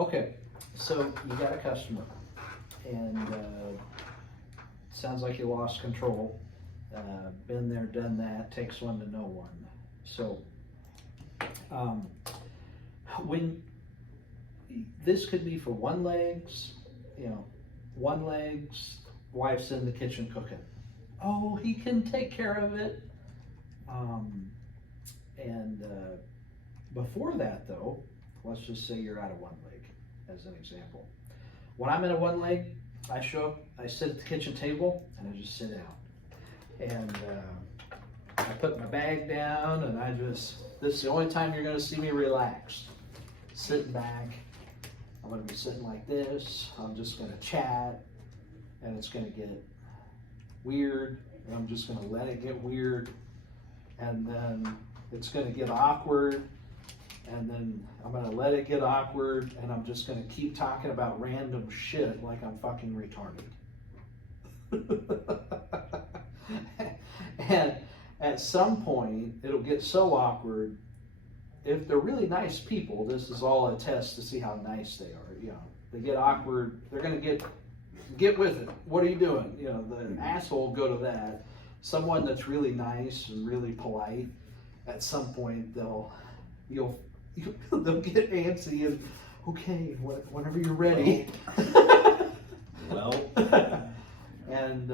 Okay, so you got a customer, and sounds like you lost control. Been there, done that. Takes one to know one. So, when this could be for one legs, one legs, wife's in the kitchen cooking. Oh, he can take care of it. And before that, though, let's just say you're out of one leg, as an example. When I'm in a one leg, I show up, I sit at the kitchen table, and I just sit down. And I put my bag down, and this is the only time you're gonna see me relaxed. Sitting back, I'm gonna be sitting like this, I'm just gonna chat, and it's gonna get weird, and I'm just gonna let it get weird, and then it's gonna get awkward, and then I'm gonna let it get awkward, and I'm just gonna keep talking about random shit like I'm fucking retarded. And at some point, it'll get so awkward. If they're really nice people, this is all a test to see how nice they are. They get awkward, they're gonna get with it. What are you doing? The asshole will go to that. Someone that's really nice and really polite, at some point they'll get antsy and okay, whenever you're ready. Well. and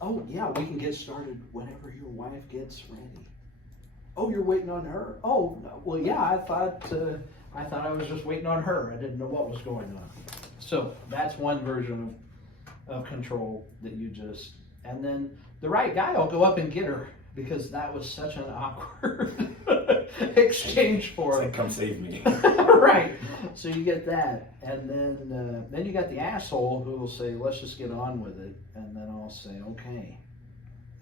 oh yeah, we can get started whenever your wife gets ready. Oh, you're waiting on her. Oh, no. Well, yeah, I thought I was just waiting on her. I didn't know what was going on. So that's one version of control that and then the right guy will go up and get her because that was such an awkward exchange for him. Come save me. Right. So you get that, and then you got the asshole who will say, "Let's just get on with it," and then I'll say, "Okay,"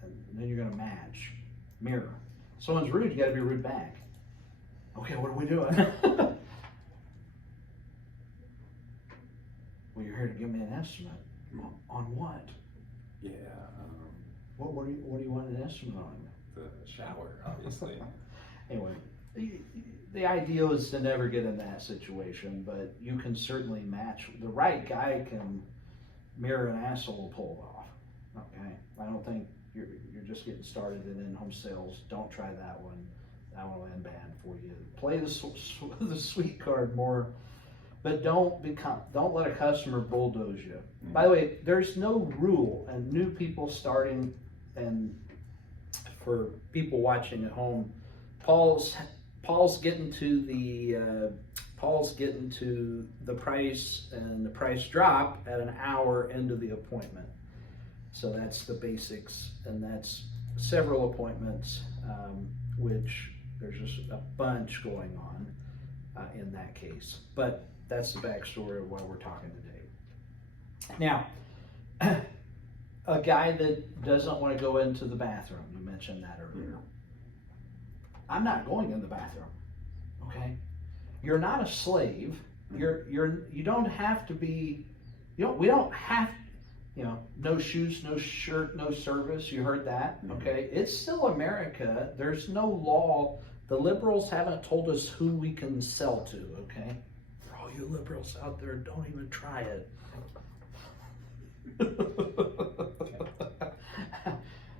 and then you're gonna match, mirror. Someone's rude, you got to be rude back. Okay, what are we doing? Well, you're here to give me an estimate. On what? Yeah. What do you want an estimate on? The shower, obviously. Anyway, the ideal is to never get in that situation, but you can certainly match. The right guy can mirror an asshole pull it off. Okay, I don't think you're just getting started in in-home sales. Don't try that one. That one will end bad for you. Play the sweet card more, but don't let a customer bulldoze you. Mm-hmm. By the way, there's no rule, and new people starting, and for people watching at home, Paul's getting to the price and the price drop at an hour into the appointment. So that's the basics, and that's several appointments, which there's just a bunch going on in that case. But that's the backstory of why we're talking today. Now, a guy that doesn't want to go into the bathroom, you mentioned that earlier. I'm not going in the bathroom, okay? You're not a slave. You don't have to be, we don't have, no shoes, no shirt, no service. You heard that, okay? It's still America. There's no law. The liberals haven't told us who we can sell to, okay? For all you liberals out there, don't even try it.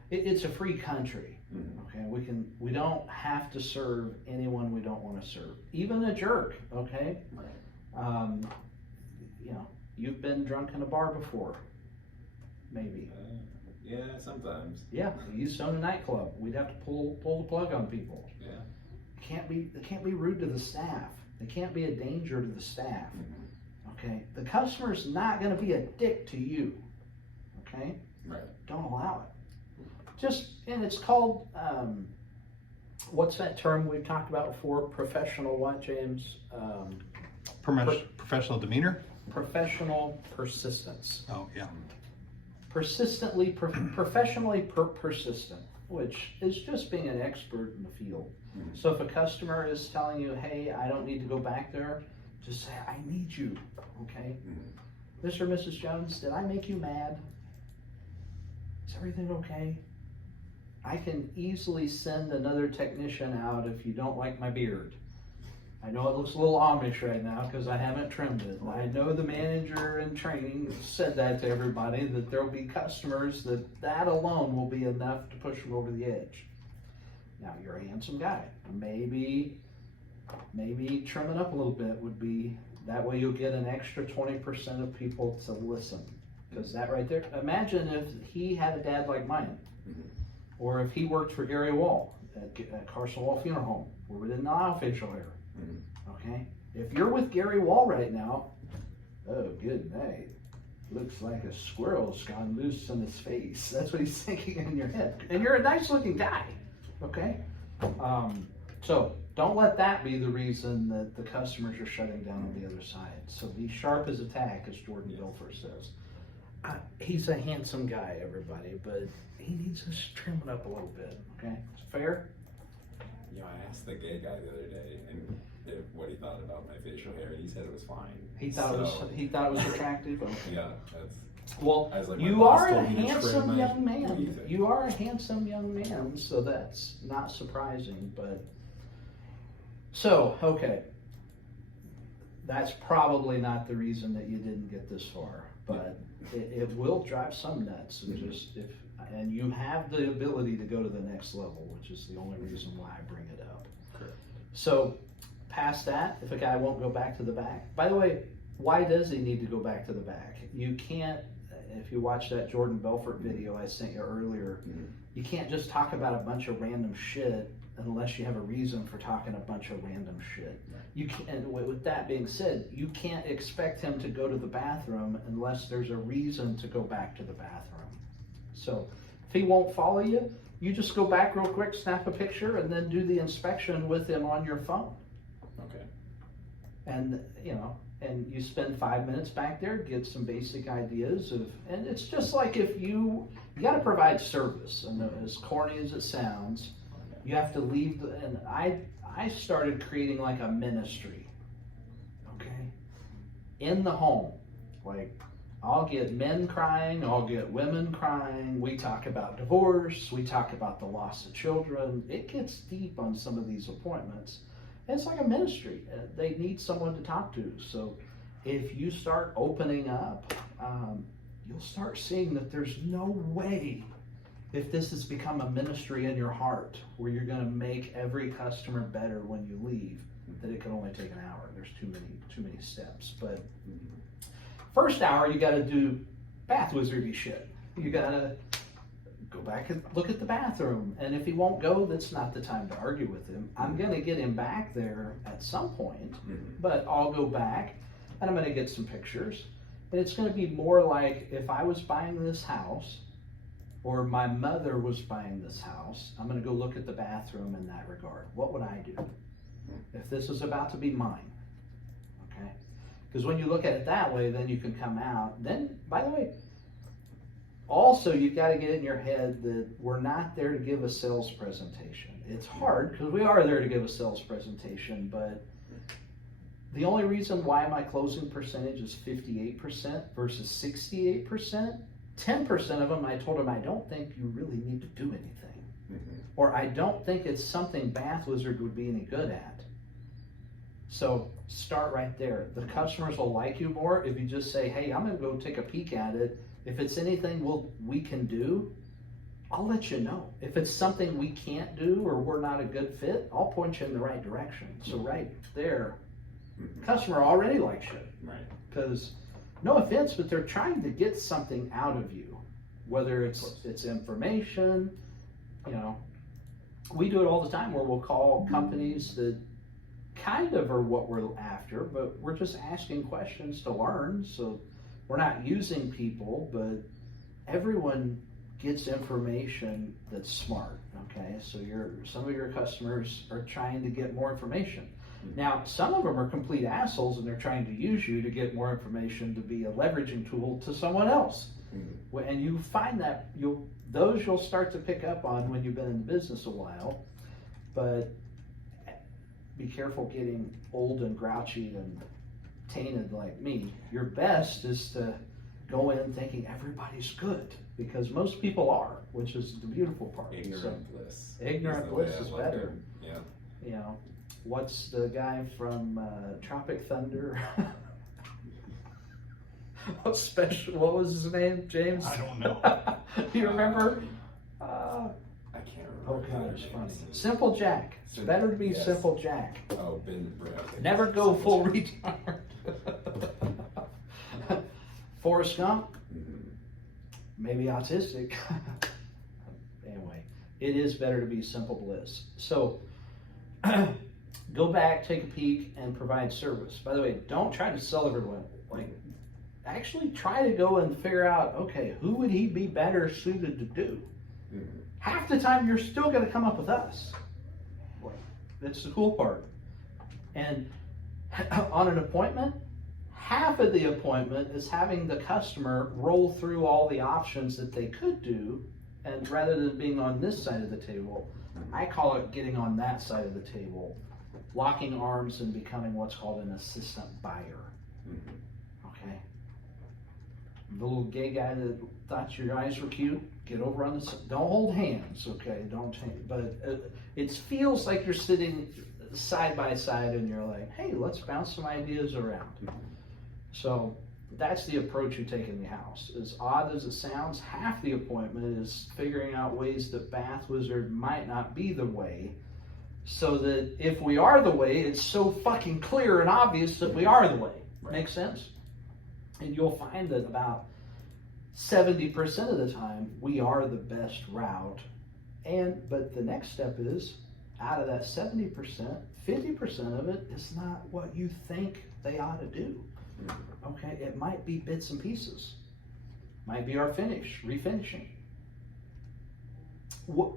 It's a free country, okay? We don't have to serve anyone we don't want to serve, even a jerk, okay? You've been drunk in a bar before, maybe. Yeah, sometimes. Yeah, we used to own a nightclub. We'd have to pull the plug on people. Yeah. They can't be rude to the staff. They can't be a danger to the staff. Okay, the customer's not going to be a dick to you. Okay, right? Don't allow it. And it's called what's that term we've talked about before? Professional what, James? Professional demeanor? Professional persistence. Oh, yeah. Professionally persistent, which is just being an expert in the field. So if a customer is telling you, hey, I don't need to go back there, just say, I need you, okay? Mr. or Mrs. Jones, did I make you mad? Is everything okay? I can easily send another technician out if you don't like my beard. I know it looks a little Amish right now because I haven't trimmed it. And I know the manager in training said that to everybody, that there'll be customers that alone will be enough to push them over the edge. Now, you're a handsome guy. Maybe trim it up a little bit would be, that way you'll get an extra 20% of people to listen. Because that right there, imagine if he had a dad like mine, or if he worked for Gary Wall at Carson Wall Funeral Home, where we didn't allow facial hair. Okay? If you're with Gary Wall right now, oh, good night. Looks like a squirrel's gone loose in his face. That's what he's thinking in your head. And you're a nice looking guy. Okay? So don't let that be the reason that the customers are shutting down on the other side. So be sharp as a tack, as Jordan Belfort says. He's a handsome guy, everybody, but he needs to trim it up a little bit. Okay? Fair? You know, I asked the gay guy the other day and what he thought about my facial hair, and he said it was fine. He thought it was attractive. Okay. Yeah, that's. Well, I was like, my you boss are a told me to trim handsome my- young What do you man. think? You are a handsome young man, so that's not surprising. But so okay, that's probably not the reason that you didn't get this far, but it will drive some nuts. And and you have the ability to go to the next level, which is the only reason why I bring it up. Correct. So past that, if a guy won't go back to the back, by the way, why does he need to go back to the back? You can't, if you watch that Jordan Belfort video I sent you earlier, you can't just talk about a bunch of random shit unless you have a reason for talking a bunch of random shit. You can't, and with that being said, you can't expect him to go to the bathroom unless there's a reason to go back to the bathroom. So if he won't follow you, you just go back real quick, snap a picture, and then do the inspection with him on your phone. Okay. And, and you spend 5 minutes back there, get some basic ideas and it's just like if you gotta provide service, and as corny as it sounds, you have to leave, and I started creating like a ministry, okay, in the home. Like, I'll get men crying, I'll get women crying, we talk about divorce, we talk about the loss of children. It gets deep on some of these appointments. And it's like a ministry. They need someone to talk to. So if you start opening up, you'll start seeing that there's no way, if this has become a ministry in your heart where you're going to make every customer better when you leave, that it can only take an hour. There's too many steps. But first hour, you got to do bath wizardy shit. You got to go back and look at the bathroom. And if he won't go, that's not the time to argue with him. I'm going to get him back there at some point, but I'll go back and I'm going to get some pictures. And it's going to be more like if I was buying this house or my mother was buying this house, I'm going to go look at the bathroom in that regard. What would I do if this is about to be mine? Okay? Because when you look at it that way, then you can come out. Then, by the way, also you've got to get in your head that we're not there to give a sales presentation. It's hard because we are there to give a sales presentation, but the only reason why my closing percentage is 58% versus 68%, 10% of them I told them I don't think you really need to do anything. Or I don't think it's something Bath Wizard would be any good at. So start right there. The customers will like you more if you just say, hey, I'm going to go take a peek at it. If it's anything we can do, I'll let you know. If it's something we can't do or we're not a good fit, I'll point you in the right direction. So right there, customer already likes you. Right. Because, no offense, but they're trying to get something out of you. Whether it's information, we do it all the time where we'll call companies that kind of are what we're after, but we're just asking questions to learn. So we're not using people, but everyone gets information that's smart, okay? So some of your customers are trying to get more information. Now, some of them are complete assholes and they're trying to use you to get more information to be a leveraging tool to someone else. And you find that you'll start to pick up on when you've been in the business a while, but be careful getting old and grouchy and tainted like me. Your best is to go in thinking everybody's good, because most people are, which is the beautiful part. Ignorant bliss. Ignorant the way bliss I is look better. at it. Yeah. what's the guy from Tropic Thunder? What was his name, James? I don't know. Do you remember? I can't Oh remember. god, their it's funny. names. Simple Jack. It's better to be Yes. Simple Jack. Oh, Ben. Okay. Never go full retard. Forrest Gump, Mhm. maybe autistic. Anyway, it is better to be simple bliss. So go back, take a peek, and provide service. By the way, don't try to sell everyone. Like, actually try to go and figure out, okay, who would he be better suited to do? Mhm. Half the time you're still going to come up with us. That's the cool part. And on an appointment, half of the appointment is having the customer roll through all the options that they could do, and rather than being on this side of the table, I call it getting on that side of the table, locking arms and becoming what's called an assistant buyer. Mhm. Okay? The little gay guy that thought your eyes were cute, get over on the don't hold hands, okay? Don't but it feels like you're sitting side by side and you're like, hey, let's bounce some ideas around. So that's the approach you take in the house. As odd as it sounds, half the appointment is figuring out ways that Bath Wizard might not be the way, so that if we are the way, it's so fucking clear and obvious that we are the way. Right. Make sense? And you'll find that about 70% of the time we are the best route. But the next step is, out of that 70%, 50% of it is not what you think they ought to do. Okay, it might be bits and pieces. Might be our finish, refinishing. What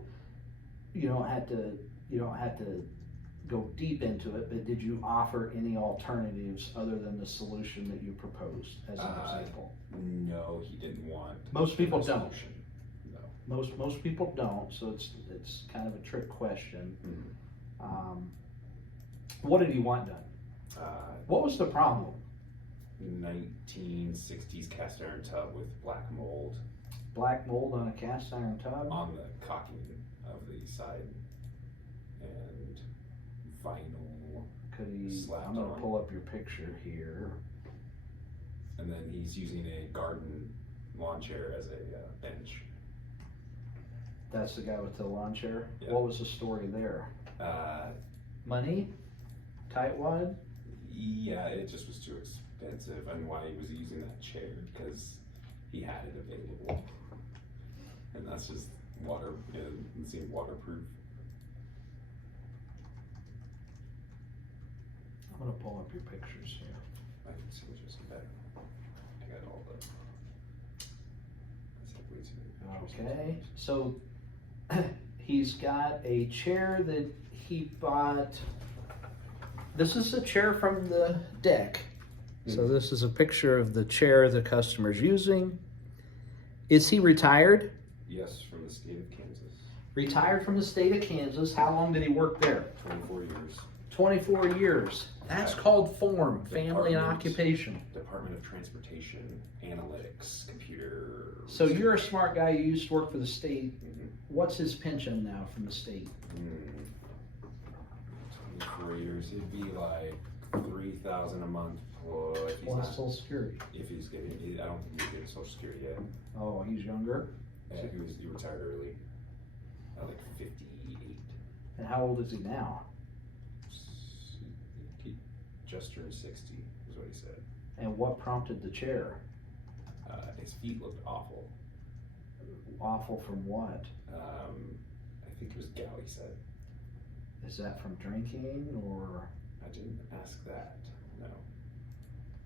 you don't have to go deep into it, but did you offer any alternatives other than the solution that you proposed as an example? No, he didn't want. Most people a don't. solution. No. Most people don't, so it's kind of a trick question. Mhm. What did he want done? What was the problem? 1960s cast iron tub with black mold Black mold on a cast iron tub? on the caulking of the side and vinyl, Could he? slapped I'm gonna on. pull up your picture here. and then he's using a garden lawn chair as a bench. That's the guy with the lawn chair. Yeah. What was the story there? Money? Tightwad? Yeah, it just was too expensive, and why he was using that chair because he had it available, and that's just water. It seemed waterproof. I'm gonna pull up your pictures here. I can see just better. I got all the. That's like way too many pictures. Okay, so he's got a chair that he bought. This is a chair from the deck. So this is a picture of the chair the customer's using. Is he retired? Yes, from the state of Kansas. Retired from the state of Kansas. How long did he work there? 24 years. 24 years. That's called FORM, Family and Department. Occupation. Department of Transportation, Analytics, Computer. So you're a smart guy, you used to work for the state. Mhm. What's his pension now from the state? 24 years, it'd be like $3,000 a month. If he's Plus not, Social Security. if he's getting, I don't think he's getting Social Security yet. Oh, he's younger? Yeah, he retired early, at like 58. And how old is he now? He just turned 60, is what he said. And what prompted the chair? His feet looked awful. Awful from what? I think it was gout, he said. Is that from drinking or? I didn't ask that, no.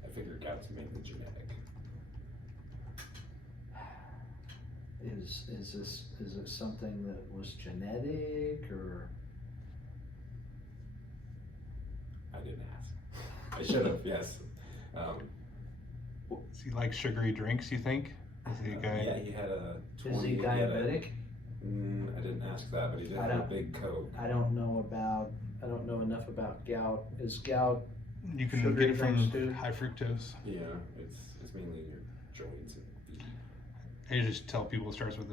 I figured gout's mainly genetic. Is it something that was genetic or? I didn't ask. I should have, yes. Does he like sugary drinks, you think? Is he a guy? Yeah, he had a 20. Is he had a- diabetic? I didn't ask that, but he did I have a don't- big coat. I don't know enough about gout. Is gout? You can Sugary get it from drinks, too? high fructose. Yeah, it's mainly in your joints and feet. I just tell people it starts with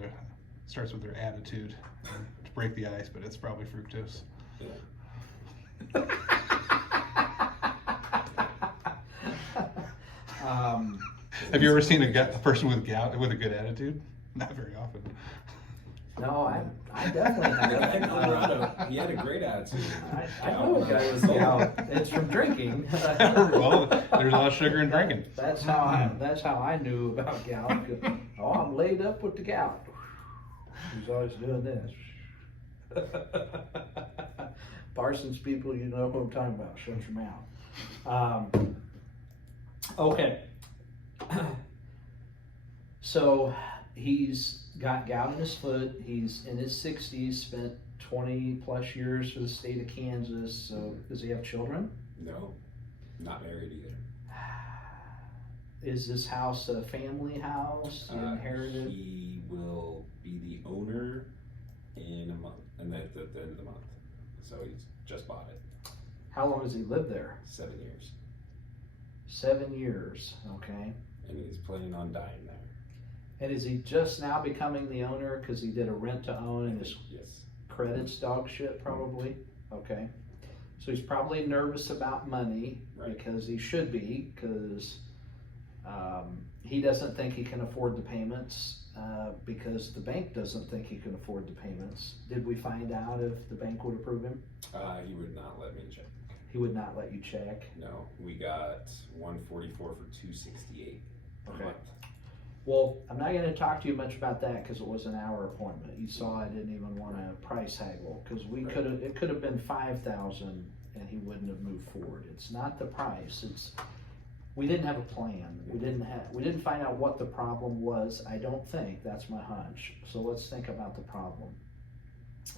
their attitude to break the ice, but it's probably fructose. Yeah. um, Have you ever seen a person with gout with a good attitude? Not very often. no, I definitely The guy in have. Colorado, he had a great attitude. I know a guy with gout. It's from drinking. Well, there's a lot of sugar in drinking. That's how I knew about gout. Oh, I'm laid up with the gout. He's always doing this. Parsons people, you know who I'm talking about. Shut your mouth. Okay. So he's got gout in his foot. He's in his 60s, spent 20 plus years for the state of Kansas. So does he have children? No, not married either. Is this house a family house? You inherited? He will be the owner in a month, and at the end of the month. So he's just bought it. How long has he lived there? 7 years, 7 years, okay. and he's planning on dying there. And is he just now becoming the owner because he did a rent to own and his Yes. credit's dog shit probably? Okay. So he's probably nervous about money Right. because he should be, because he doesn't think he can afford the payments because the bank doesn't think he can afford the payments. Did we find out if the bank would approve him? He would not let me check. He would not let you check. No, we got 144 for 268 a Okay. month. Well, I'm not going to talk to you much about that because it was an hour appointment. You saw I didn't even want to price haggle because it could have been 5,000 and he wouldn't have moved forward. It's not the price. We didn't have a plan. We didn't find out what the problem was. I don't think. That's my hunch. So let's think about the problem.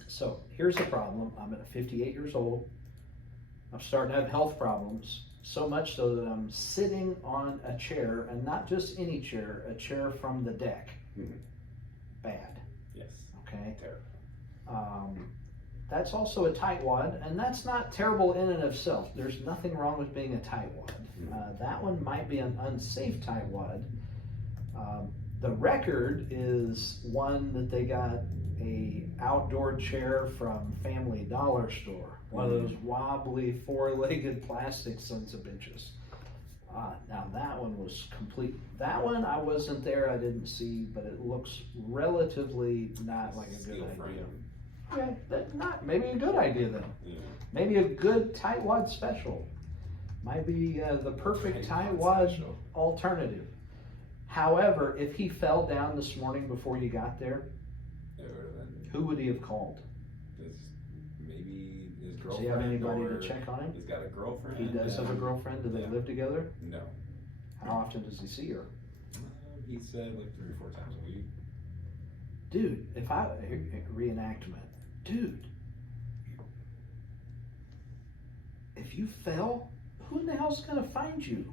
So here's the problem. I'm at 58 years old. I'm starting to have health problems. So much so that I'm sitting on a chair, and not just any chair, a chair from the deck. Mhm. Bad, Yes. okay? Terrible. That's also a tightwad, and that's not terrible in and of itself. There's nothing wrong with being a tightwad. That one might be an unsafe tightwad. The record is one that they got a outdoor chair from Family Dollar Store. One of those wobbly four-legged plastic sons of bitches. Now that one was complete. That one I wasn't there, I didn't see, but it looks relatively not like a good Steel idea. frame. Okay, maybe a good idea then. Yeah. Maybe a good tightwad special. Might be the perfect Tightwad tightwad special. alternative. However, if he fell down this morning before you got there, It would have been who would he have called? maybe his Does girlfriend. he have anybody or to check on him? He's got a girlfriend. He does have a and- girlfriend. Do they Yeah. live together? No. How often does he see her? He said like 3 or 4 times a week. Dude, if I reenactment, dude, if you fell, who in the hell's gonna find you?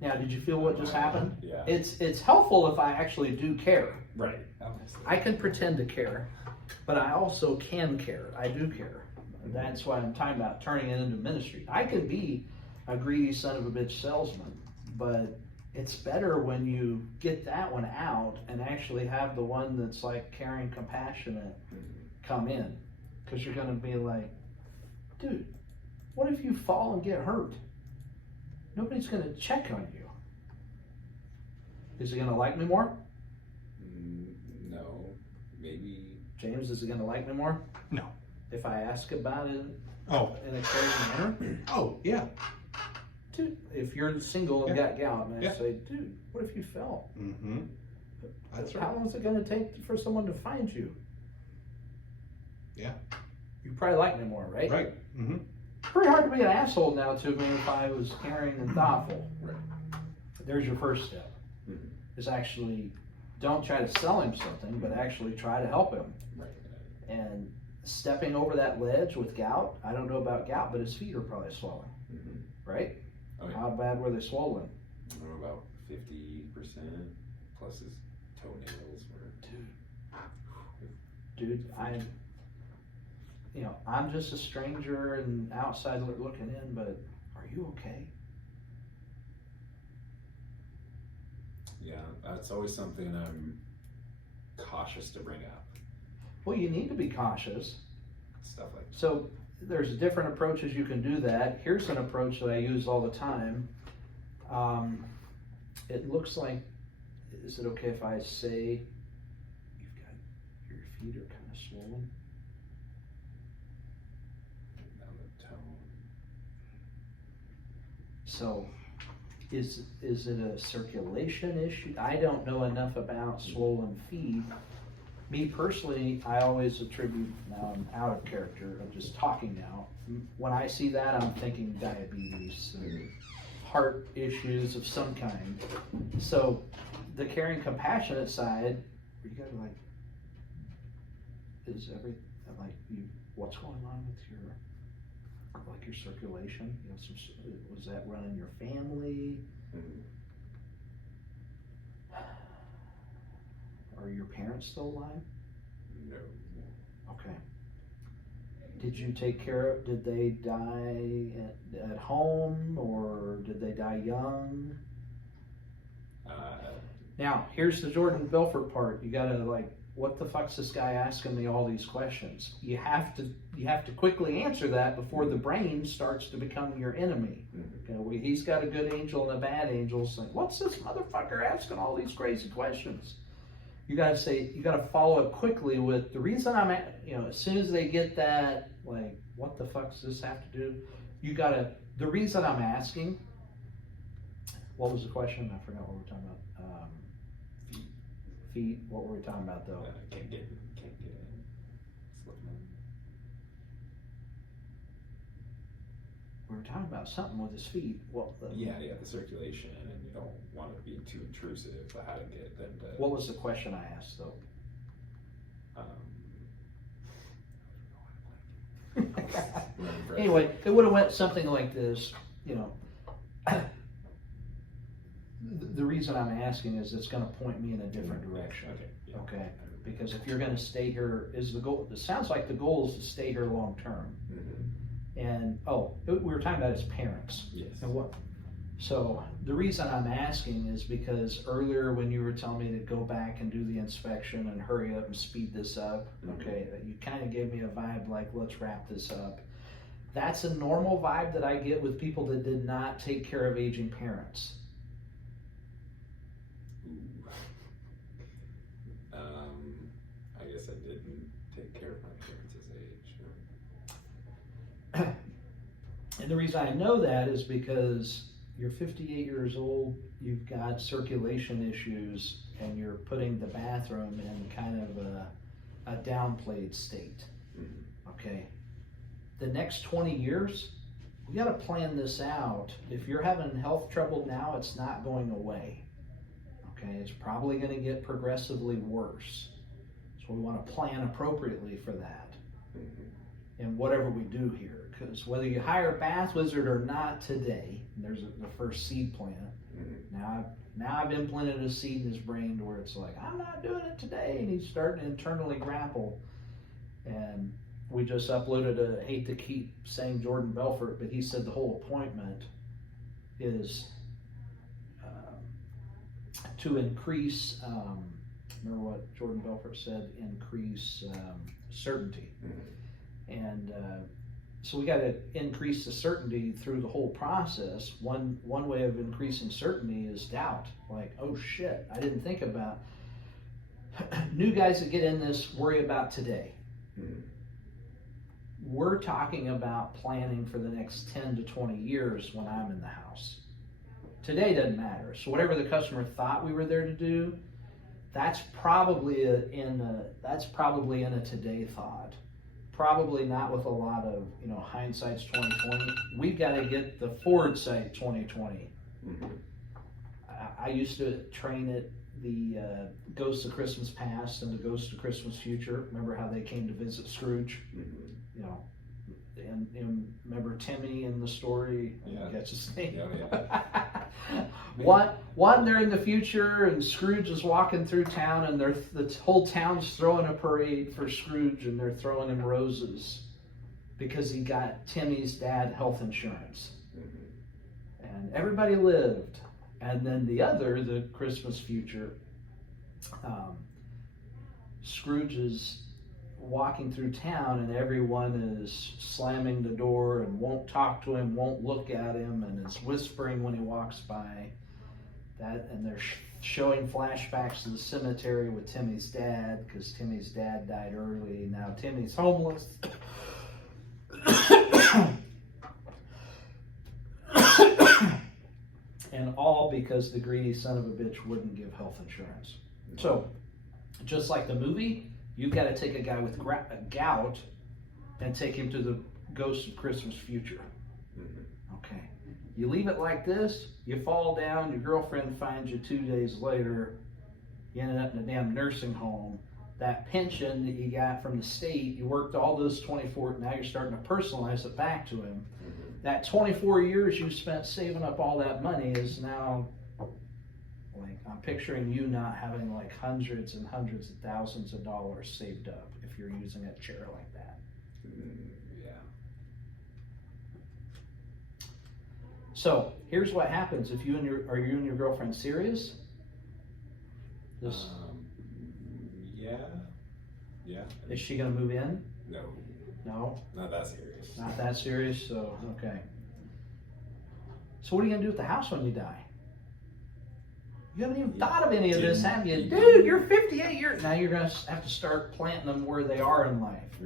Now, did you feel what just happened? Yeah. It's helpful if I actually do care. Right. Obviously. I can pretend to care, but I also can care. I do care. That's why I'm talking about turning it into ministry. I could be a greedy son of a bitch salesman, but it's better when you get that one out and actually have the one that's like caring, compassionate come in. Because you're going to be like, dude, what if you fall and get hurt? Nobody's going to check on you. Is he going to like me more? No. Maybe. James, is he going to like me more? No. If I ask about it Oh. in a caring manner? Oh, yeah. Dude, if you're single and Yeah. got gout, and I Yeah. say, dude, what if you fell? Mm-hmm. That's How right. long is it going to take for someone to find you? Yeah. You probably like me more, right? Right. Mm-hmm. Pretty hard to be an asshole now to me if I was caring and thoughtful. Right. There's your first step. Mhm. Is actually don't try to sell him something, but actually try to help him. Right. And stepping over that ledge with gout, I don't know about gout, but his feet are probably swelling, Mm-hmm. right? Oh, yeah. How bad were they swollen? I don't know, about 50% plus his toenails were. Dude, I'm just a stranger and outside looking in, but are you okay? Yeah, that's always something I'm cautious to bring up. Well, you need to be cautious. stuff like that. So there's different approaches you can do that. Here's an approach that I use all the time. It looks like, is it okay if I say you've got, your feet are kind of swollen? Down the tone. So is it a circulation issue? I don't know enough about swollen feet. Me personally, I always attribute, now I'm out of character, I'm just talking now. When I see that, I'm thinking diabetes, heart issues of some kind. So the caring, compassionate side, you gotta like, what's going on with your circulation? You know, was that running your family? Mhm. Are your parents still alive? No. Okay. Did you take care of, did they die at home, or did they die young? Now, here's the Jordan Belfort part. You gotta like, what the fuck's this guy asking me all these questions? You have to quickly answer that before the brain starts to become your enemy. Mhm. Okay, he's got a good angel and a bad angel saying, what's this motherfucker asking all these crazy questions? You gotta say, you gotta follow it quickly with the reason I'm at, you know, as soon as they get that, like, what the fuck does this have to do? The reason I'm asking, what was the question? I forgot what we were talking about. Feet, what were we talking about though? Can't get in. Slipping in. We were talking about something with his feet. Well, Yeah, the circulation, and you don't want to be too intrusive, but how to get them to. what was the question I asked though? Anyway, it would have went something like this, you know. The reason I'm asking is it's gonna point me in a different direction. Okay. Yeah. Okay, because if you're gonna stay here, is the goal, it sounds like the goal is to stay here long term. Mhm. And, we were talking about his parents. Yes. And so the reason I'm asking is because earlier when you were telling me to go back and do the inspection and hurry up and speed this up, okay, you kind of gave me a vibe like, let's wrap this up. That's a normal vibe that I get with people that did not take care of aging parents. Ooh. I guess I didn't take care of my parents' age. No. And the reason I know that is because you're 58 years old, you've got circulation issues, and you're putting the bathroom in kind of a downplayed state. Mhm. Okay. The next 20 years, we got to plan this out. If you're having health trouble now, it's not going away. Okay, it's probably going to get progressively worse. So we want to plan appropriately for that Mhm. in whatever we do here. Because whether you hire a bath wizard or not today, and there's the first seed plant. Mhm. Now I've implanted a seed in his brain to where it's like, I'm not doing it today, and he's starting to internally grapple. And we just uploaded I hate to keep saying Jordan Belfort, but he said the whole appointment is to increase, remember what Jordan Belfort said, increase certainty. Mhm. And so we got to increase the certainty through the whole process. One way of increasing certainty is doubt. Like, oh shit, I didn't think about. New guys that get in this worry about today. Mhm. We're talking about planning for the next 10 to 20 years when I'm in the house. Today doesn't matter. So whatever the customer thought we were there to do, that's probably in a today thought. Probably not with a lot of, hindsight's 2020. We've got to get the forward sight 2020. Mhm. I used to train at the Ghost of Christmas Past and the Ghost of Christmas Future. Remember how they came to visit Scrooge? Mhm. And remember Timmy in the story? Yeah. That's his name. Yeah. One, they're in the future, and Scrooge is walking through town, and the whole town's throwing a parade for Scrooge, and they're throwing him roses because he got Timmy's dad health insurance, Mhm. and everybody lived. And then the Christmas Future, Scrooge's walking through town and everyone is slamming the door and won't talk to him, won't look at him, and is whispering when he walks by. That, and they're showing flashbacks to the cemetery with Timmy's dad, because Timmy's dad died early. Now Timmy's homeless. And all because the greedy son of a bitch wouldn't give health insurance. So, just like the movie, you've got to take a guy with gout and take him to the Ghost of Christmas Future. Okay. You leave it like this, you fall down, your girlfriend finds you 2 days later, you ended up in a damn nursing home. That pension that you got from the state, you worked all those 24, now you're starting to personalize it back to him. That 24 years you spent saving up all that money is now, like, I'm picturing you not having like hundreds and hundreds of thousands of dollars saved up if you're using a chair like that. Yeah. So here's what happens if you and your girlfriend serious? This, Yeah. is she gonna move in? No, No, not that serious. not that serious. So okay. So what are you gonna do with the house when you die? You haven't even thought of any of this, have you? Dude, you're 58 years now. You're gonna have to start planting them where they are in life.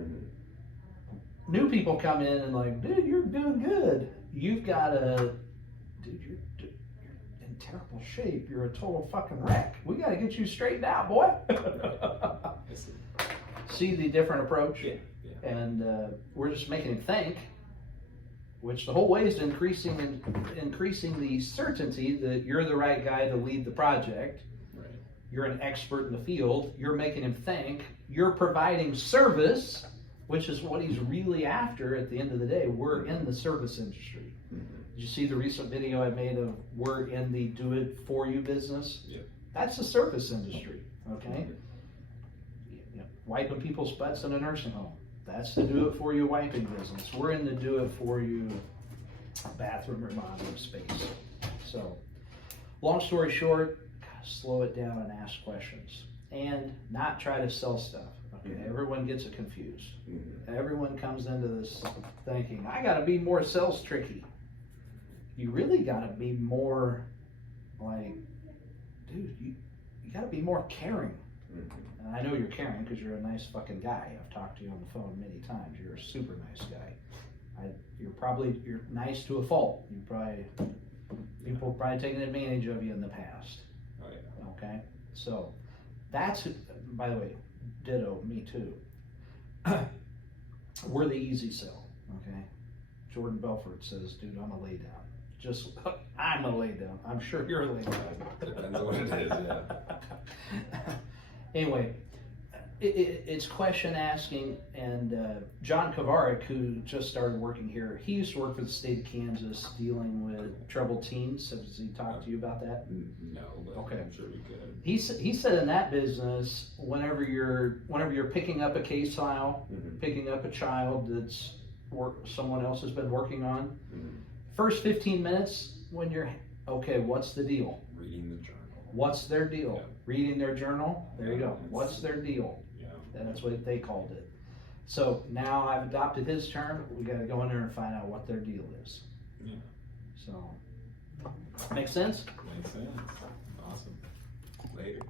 New people come in and like, dude, you're doing good. You've got a, dude, you're in terrible shape. You're a total fucking wreck. We got to get you straightened out, boy. I see. See the different approach? Yeah. And we're just making him think, which the whole way is increasing the certainty that you're the right guy to lead the project. Right. You're an expert in the field. You're making him think. You're providing service, which is what he's really after at the end of the day. We're in the service industry. Did you see the recent video I made of we're in the do-it-for-you business? Yeah. That's the service industry, okay? You know, wiping people's butts in a nursing home. That's the do-it-for-you wiping business. We're in the do-it-for-you bathroom remodeling space. So, long story short, slow it down and ask questions. And not try to sell stuff. Okay, everyone gets it confused. Everyone comes into this thinking, I gotta be more sales tricky. You really gotta be more like, dude, you gotta be more caring. And I know you're caring because you're a nice fucking guy. I've talked to you on the phone many times. You're a super nice guy. You're nice to a fault. People have probably taken advantage of you in the past. Oh yeah. Okay, so that's, by the way, ditto, me too. We're the easy sell, okay? Jordan Belfort says, dude, I'm a lay down. Just, I'm a lay down. I'm sure you're a lay down. Depends on what it is, yeah. Anyway, it's question asking, and John Kovarik, who just started working here, he used to work for the state of Kansas dealing with troubled teens. Has he talked to you about that? No, but Okay. I'm sure we could. He said in that business, whenever you're picking up a case file, picking up a child that's someone else has been working on, first 15 minutes when you're, okay, what's the deal? Reading the journal. What's their deal? Yeah. Reading their journal? There you go. Yes. What's their deal? Yeah. And that's what they called it. So now I've adopted his term. We got to go in there and find out what their deal is. Yeah. So, make sense? Makes sense. Awesome. Later.